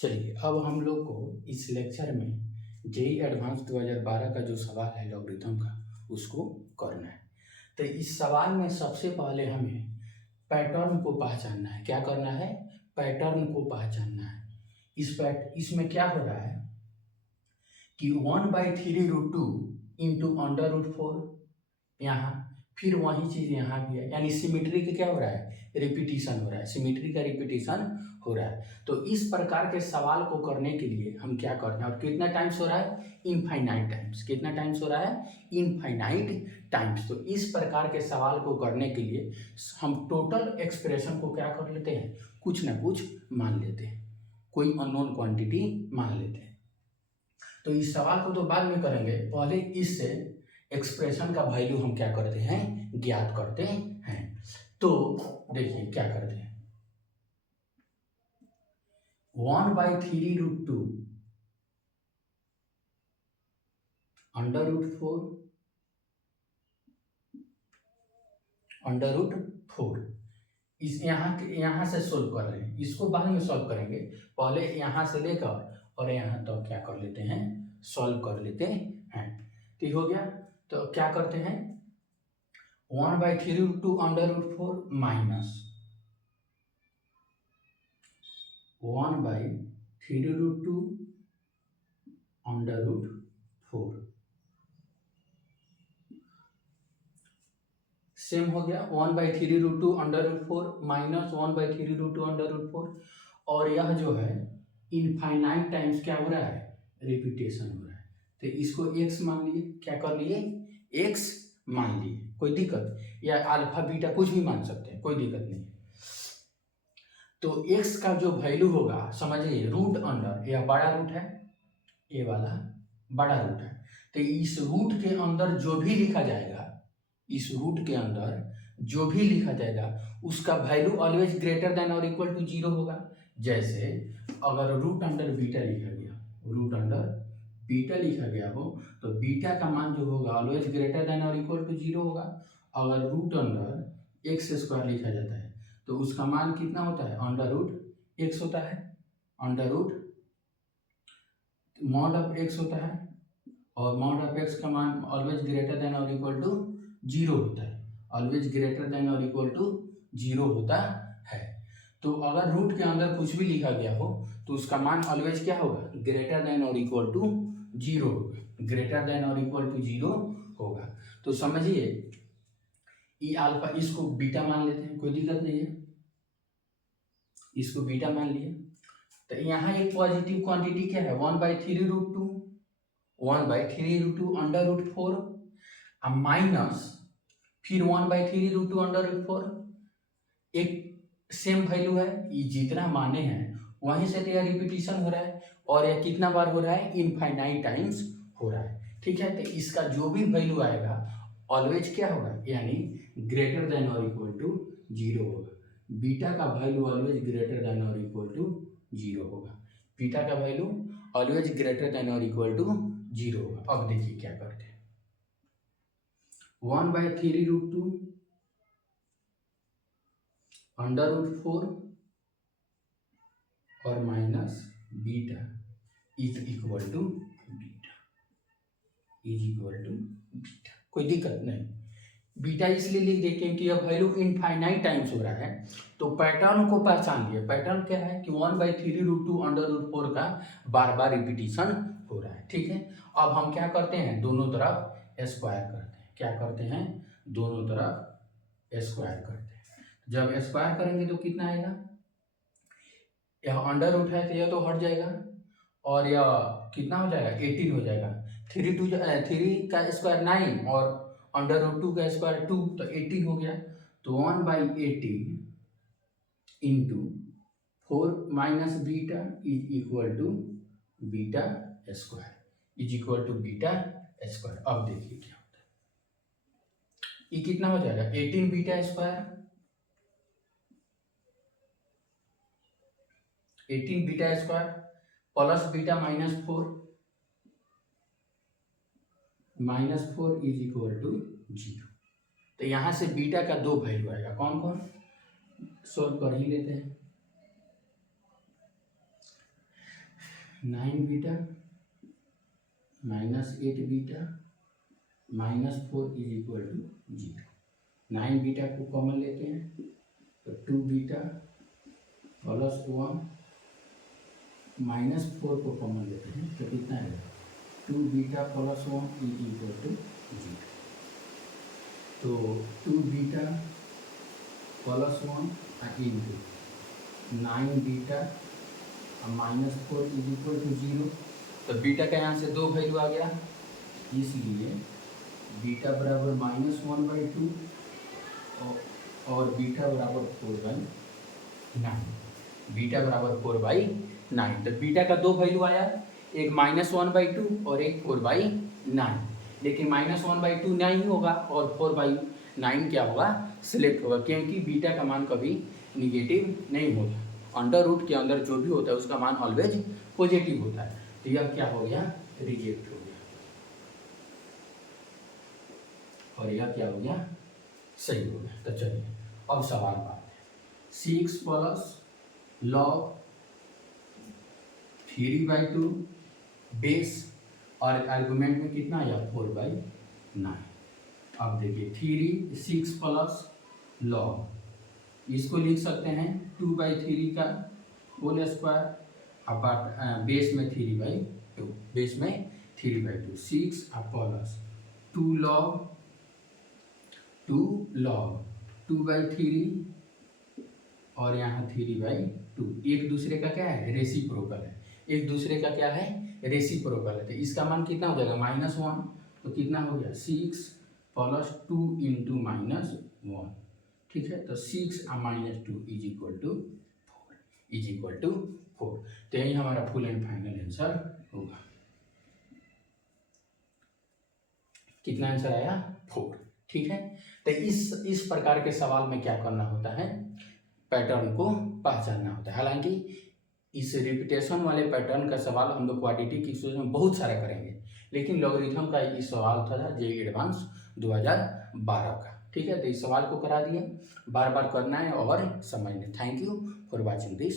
चलिए अब हम लोग को इस लेक्चर में जेई एडवांस 2012 का जो सवाल है लॉगरिथम का उसको करना है। तो इस सवाल में सबसे पहले हमें पैटर्न को पहचानना है। क्या करना है? पैटर्न को पहचानना है। इसमें क्या हो रहा है कि 1/3√2 इंटू अंडर रूट 4 यहाँ, फिर वही चीज यहाँ भी है, यानी सिमेट्री का क्या हो रहा है? रिपीटिशन हो रहा है। सिमेट्री का रिपीटिशन हो रहा है। तो इस प्रकार के सवाल को करने के लिए हम क्या करते हैं और कितना टाइम्स हो रहा है? Infinite times. कितना टाइम्स हो रहा है? Infinite times. तो इस प्रकार के सवाल को करने के लिए हम टोटल एक्सप्रेशन को क्या कर लेते हैं? कुछ ना कुछ मान लेते हैं, कोई अननोन क्वांटिटी मान लेते हैं। तो इस सवाल को तो बाद में करेंगे, पहले इससे एक्सप्रेशन का वैल्यू हम क्या करते हैं? ज्ञात करते हैं। तो देखिए क्या करते हैं, 1/3√2 अंडर रूट 4 इस यहाँ से सोल्व कर रहे हैं, इसको बाद में सॉल्व करेंगे। पहले यहाँ से लेकर और यहाँ तो क्या कर लेते हैं? सॉल्व कर लेते हैं। ठीक हो गया। तो क्या करते हैं, 1/3√2 under root 4 minus 1/3√2 under root 4 same हो गया। 1/3√2 under root 4 minus 1/3√2 under root 4। और यह जो है इनफाइनाइट टाइम्स क्या हो रहा है? रिपीटेशन हो रहा है। तो इसको x मान लिए। क्या कर लिए? x मान लिए। कोई दिक्कत? या अल्फा बीटा कुछ भी मान सकते हैं, कोई दिक्कत नहीं है। तो x का जो वैल्यू होगा, समझिए रूट अंडर, यह बड़ा रूट है, ये वाला बड़ा रूट है। तो इस रूट के अंदर जो भी लिखा जाएगा, इस रूट के अंदर जो भी लिखा जाएगा उसका वैल्यू ऑलवेज ग्रेटर देन और इक्वल टू 0 होगा। जैसे अगर रूट अंडर बीटा लिखा गया, रूट अंडर बीटा लिखा गया हो तो बीटा का मान जो होगा ऑलवेज ग्रेटर देन और इक्वल टू 0 होगा। अगर रूट अंडर x² लिखा जाता है तो उसका मान कितना होता है? अंडर रूट x होता है। Under root mod of x होता है, और मॉड ऑफ x का मान ऑलवेज ग्रेटर देन और इक्वल टू 0 होता है। ऑलवेज ग्रेटर देन और इक्वल टू 0 होता है। तो अगर रूट के अंदर कुछ भी लिखा गया हो तो उसका मान ऑलवेज क्या होगा? ग्रेटर देन और इक्वल टू 0 होगा। ग्रेटर देन और इक्वल टू 0 होगा। तो समझिए ई अल्फा, इसको बीटा मान लेते हैं, कोई दिक्कत नहीं है, इसको बीटा मान लिए। तो यहाँ एक पॉजिटिव क्वांटिटी क्या है? 1/3√2 अंडर रूट 4 माइनस फिर 1/3√2 अंडर रूट 4। एक सेम वैल्यू है, ये जितना माने हैं वहीं से तो यह रिपीटिशन हो रहा है, और यह कितना बार हो रहा है? इनफाइनाइट टाइम्स हो रहा है। ठीक है। तो इसका जो भी वैल्यू आएगा ऑलवेज क्या होगा? यानी ग्रेटर देन और इक्वल टू 0 होगा। बीटा का वैल्यू ऑलवेज ग्रेटर देन और इक्वल टू 0 होगा। बीटा का वैल्यू ऑलवेज ग्रेटर देन और इक्वल टू 0 होगा। अब देखिए क्या करते हैं, 1/3√2 अंडर रूट 4 और minus beta is equal to beta, is equal to beta. कोई दिक्कत नहीं। बीटा इसलिए लिख देते हैं कि यह वैल्यू इनफाइनाइट टाइम्स हो रहा है। तो पैटर्न को पहचान लिए। पैटर्न क्या है कि 1/3√2 अंडर रूट 4 का बार बार रिपीटिशन हो रहा है। ठीक है। अब हम क्या करते हैं? दोनों तरफ स्क्वायर करते हैं। क्या करते हैं? दोनों तरफ स्क्वायर करते हैं। जब स्क्वायर करेंगे तो कितना आएगा? यह अंडर रूट है तो यह तो हट जाएगा, और यह कितना हो जाएगा? 18 हो जाएगा। 3 का स्क्वायर 9 और अंडर रूट 2 का स्क्वायर 2, तो 18 हो गया। तो 1/18 into 4 minus beta is equal to beta square, is equal to beta square. अब देखिए क्या होता है, ये कितना हो जाएगा? 18 beta square, 18 beta square plus beta -4 is equal to 0। तो यहाँ से बीटा का दो वैल्यू आएगा। कौन कौन? सोल्व कर ही लेते हैं। 9 beta minus 8 beta minus 4 is equal to 0। 9 beta को कॉमन लेते हैं तो 2 बीटा प्लस 1 माइनस 4 को कॉमन लेते हैं तो कितना है 2 beta plus 1 is equal to 0। तो 2 beta plus 1 into 9 beta minus 4 is equal to 0। तो बीटा का यहाँ से 2 वैल्यू आ गया, इसलिए बीटा बराबर -1/2 और बीटा बराबर 4/9। बीटा बराबर 4/9। तो बीटा का 2 वैल्यू आया, एक -1/2 और एक 4/9। लेकिन -1/2 नहीं होगा और 4/9 क्या होगा, सिलेक्ट होगा, क्योंकि बीटा का मान कभी निगेटिव नहीं होता। अंडर रूट के अंदर जो भी होता है उसका मान ऑलवेज पॉजिटिव होता है। तो यह क्या हो गया, रिजेक्ट हो गया, और यह क्या हो गया, सही हो गया। तो चलिए अब सवाल पाते हैं। 6 प्लस लॉग 3/2 बेस और आर्गुमेंट में कितना आया 4/9। अब देखिए 6 प्लस लॉग, इसको लिख सकते हैं 2/3 का होल स्क्वायर, अब बेस में 3/2, बेस में 3/2 6 प्लस 2 लॉग 2/3 और यहाँ 3/2। एक दूसरे का क्या है, रेसिप्रोकल है, एक दूसरे का क्या है, रेसिप्रोकल है। तो इसका मान कितना हो जाएगा -1, तो कितना हो गया 6 प्लस 2 इंटू -1, ठीक है। तो 6 - 2 इज इक्वल टू 4। तो यही हमारा फुल एंड फाइनल आंसर होगा। कितना आंसर आया 4, ठीक है। तो इस प्रकार के सवाल में क्या करना होता है, पैटर्न को पहचानना होता है। हालांकि इस रिपीटेशन वाले पैटर्न का सवाल हम लोग क्वाड्रेटिक इक्वेशन में बहुत सारा करेंगे, लेकिन लॉगरिथम का इस सवाल था जेईई एडवांस 2012 का, ठीक है। तो इस सवाल को करा दिए, बार बार करना है और समझना। Thank you for watching this